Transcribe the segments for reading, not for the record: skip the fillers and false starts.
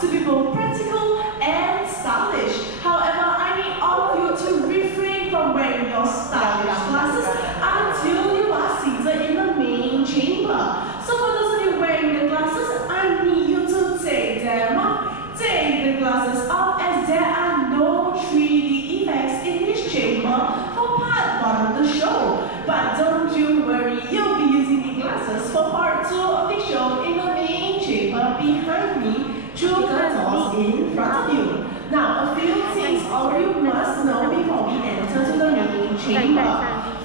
To be both practical and stylish. However, I need all of you to refrain from wearing your stylish glasses until you are seated in the main chamber. So for those of you wearing the glasses, I need you to take them off. Take the glasses off, as there are no 3D effects in this chamber for part 1 of the show. But don't you worry, you'll be using the glasses for part 2 of the show in the main chamber behind me, through the doors in front of you. Now, a few things all you must know before we enter to the main chamber.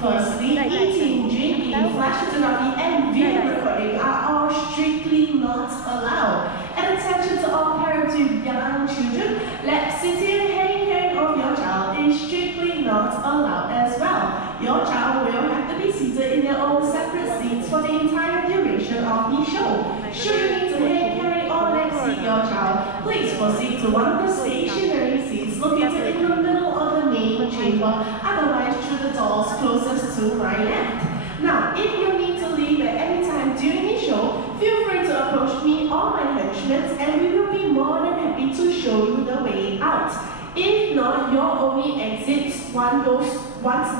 Firstly, eating, drinking, flash photography, and video recording are all strictly not allowed. And attention to all parents with young children, lap sitting and hanging of your child is strictly not allowed as well. Your child will have to be seated in their own separate seats for the entire duration of the show. Should you need to hand carry or leg seat your child, please proceed to one of the stationary seats located in the middle of the main chamber, otherwise through the doors closest to my left. Now, if you need to leave at any time during the show, feel free to approach me or my henchmen, and we will be more than happy to show you the way out. If not, your only exit once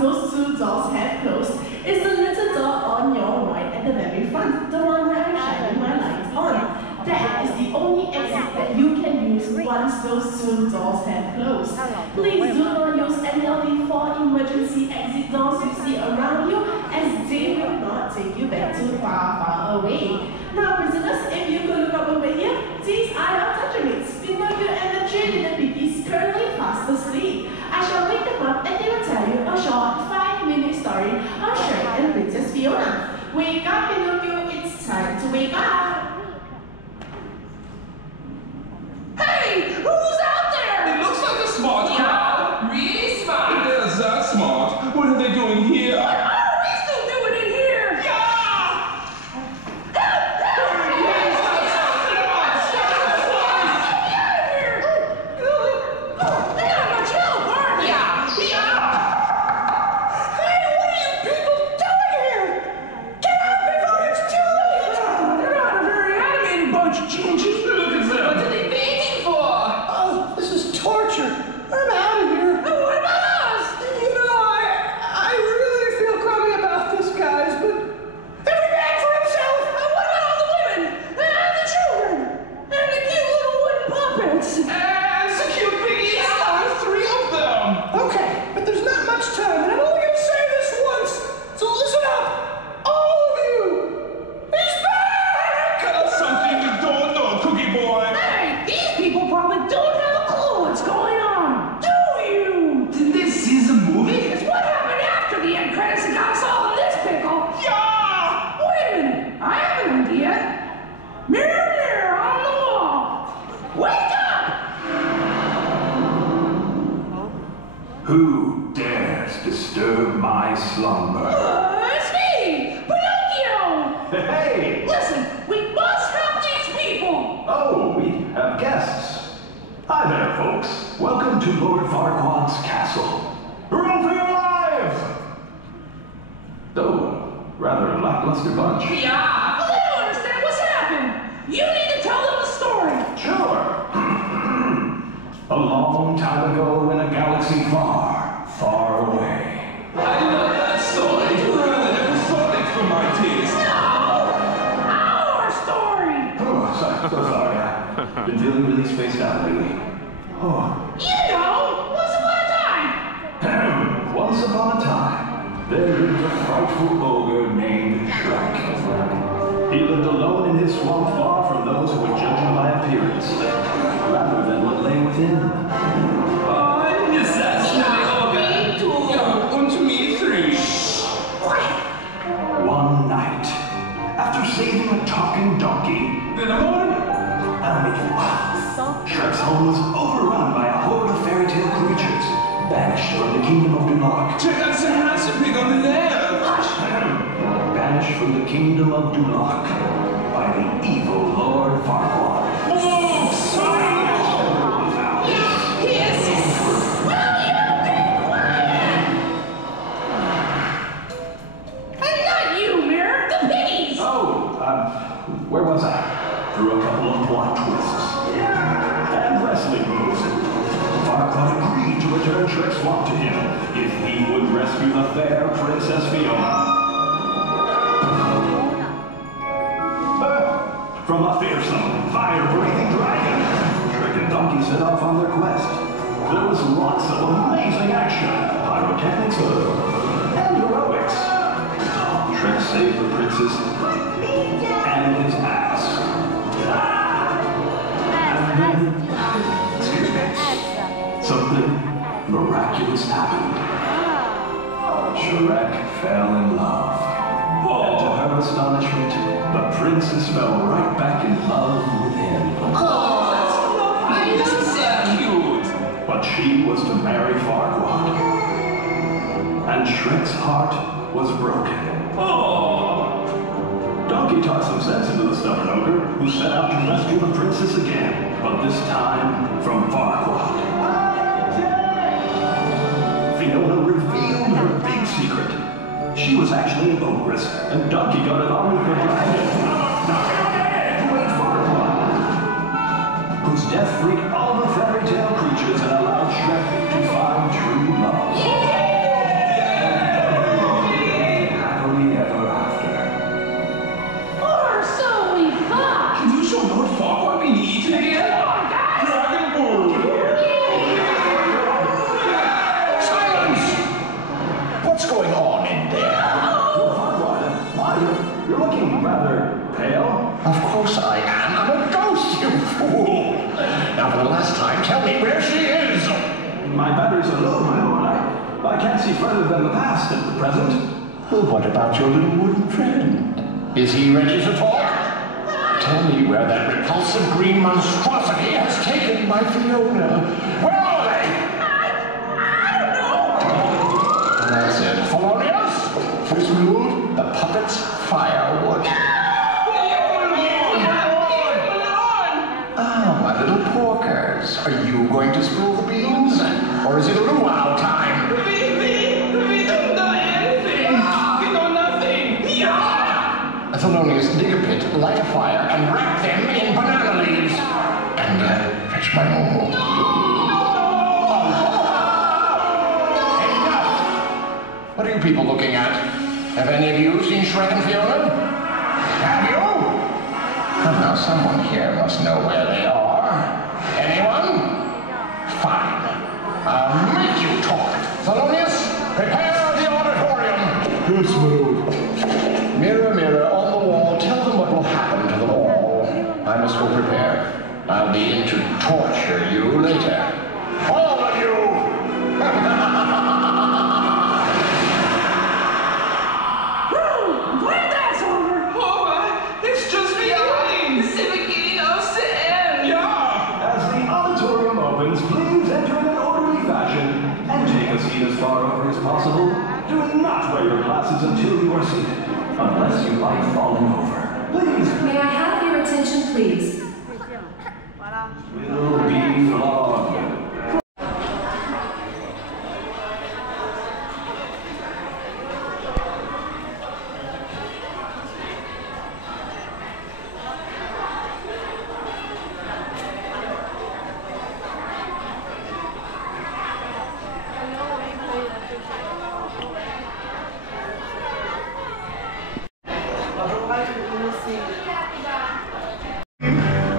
those 2 doors have closed is the little door on your right at the very front, the one that I'm shining my light on. That is the only exit that you can use once those 2 doors have closed. Please do not use any of the 4 emergency exit doors you see around you, as they will not take you back too far away. Now, prisoners, if you could look up over here, these are your touchmates. Pinocchio and the 3 little piggies currently fast asleep. I shall wake them up and they will tell you a short 5-minute story of Shrek and Princess Fiona. Wake up, Pinocchio, it's time to wake up! Hey, who's out there? It looks like a smart crowd. Really smart. Yes, that's smart. What are they doing here? What are we still doing in here? Yeah! They are much help, aren't they? Hey, what are you people doing here? Get out before it's too late! They're not a very animated bunch, Gingy. Look at them. What are they waiting for? Oh, this is torture. I'm out of here. What about us? You know, I really feel crummy about this, guys, but every man for himself. What about all the women? And the children? And the cute little wooden puppets? And some cute piggies. There's 3 of them. Okay, but there's not much time, and I'm only going to say this once. So listen up, all of you. He's back! Cut us something you don't know, Cookie Boy. Hey, these people probably don't have a clue what's going on. Do you? This is a movie? It's what happened after the end credits that got us all in this pickle. Yeah! Wait a minute, I have an idea. Mirror, mirror on the wall. Wake up! Who dares disturb my slumber? It's me, Pinocchio. Hey! Listen, we must help these people. Oh, we have guests. Hi there, folks. Welcome to Lord Farquaad's castle. Roll for your lives! Oh, rather a lackluster bunch. Yeah, but they don't understand what's happened. You need to tell them the story. Sure. A long time ago in a galaxy far, far away. I love that story. Rather than episodic for my taste. No! Our story! Oh, so sorry. I've been feeling really spaced out lately. Oh. You know, once upon a time. Once upon a time, there lived a frightful ogre named Shrek. He lived alone in his swamp far from appearance, rather than what lay within. One night, after saving a talking donkey, Shrek's home was overrun by a horde of fairy tale creatures, banished from the kingdom of Duloc. Banished from the kingdom of Duloc by the evil Lord Farquaad. Where was I? Through a couple of plot twists and wrestling moves, Farquaad agreed to return Shrek's flock to him if he would rescue the fair Princess Fiona. From a fearsome, fire-breathing dragon, Shrek and Donkey set off on their quest. There was lots of amazing action, pyrotechnics, and heroics. Shrek saved the princess and his ass. And then, excuse me, something miraculous happened. Shrek fell in love. And to her astonishment, the princess fell right back in love with him. That's so cute. But she was to marry Farquaad. And Shrek's heart was broken. Donkey taught some sense into the stubborn ogre, who set out to rescue the princess again, but this time from Farquaad. Fiona revealed her big secret. She was actually an ogress, and Donkey got it on with the dragon. Who ate Farquaad, whose death freaked all the fairy tale creatures and allowed Shrek to find true love. Happily ever after. Or so we thought. Can you show Lord Farquaad being eaten again? Dragon food! Silence! What's going on in there? Farquaad, why, you're looking rather pale. Of course I am. I'm a ghost, you fool! Now for the last time, tell me where she is! My batteries are low, my lord. I can't see further than the past at the present. Well, what about your little wooden friend? Is he ready to talk? Tell me where that repulsive green monstrosity has taken my Fiona. Where are they? I don't know. That's it. Felonious? Frismood, the puppet's firewood. Ah, my little porkers. Are you going to spill the beans? Or is it luau time? We don't know anything. We know nothing. Yeah. Thelonious, dig a pit, light a fire, and wrap them in banana leaves. And fetch my momo. Enough! What are you people looking at? Have any of you seen Shrek and Fiona? Have you? Oh, now someone here must know where they are. Anyone? Fine. I'll make you talk. Thelonious, prepare the auditorium. Yes, my lord. Mirror, mirror on the wall, tell them what will happen to them all. I must go prepare. I'll be in to torture you later. All of you! When that's over. Oh, it's just beginning. It's the beginning of the end. Yeah. As the auditorium opens, please enter in an orderly fashion and take a seat as far over as possible. Do not wear your glasses until you are seated, unless you like falling over. Please. May I have your attention, please? Will be long.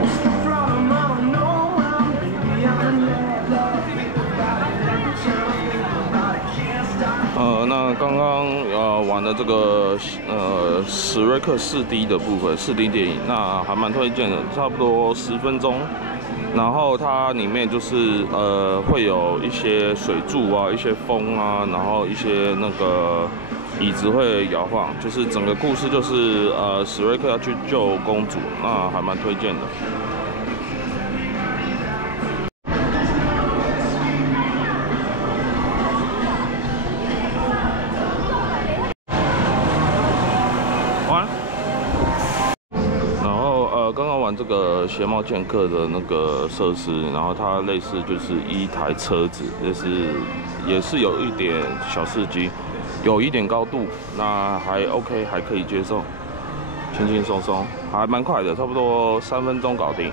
What's the problem? I don't know. 玩的这个史瑞克4D 的部分，4D 电影，那还蛮推荐的，差不多10分钟。然后它里面就是会有一些水柱啊，一些风啊，然后一些那个椅子会摇晃，就是整个故事就是史瑞克要去救公主，那还蛮推荐的。刚刚玩这个鞋帽剑客的那个设施，然后它类似就是一台车子，也是有一点小刺激，有一点高度，那还 OK， 还可以接受，轻轻松松，还蛮快的，差不多3分钟搞定。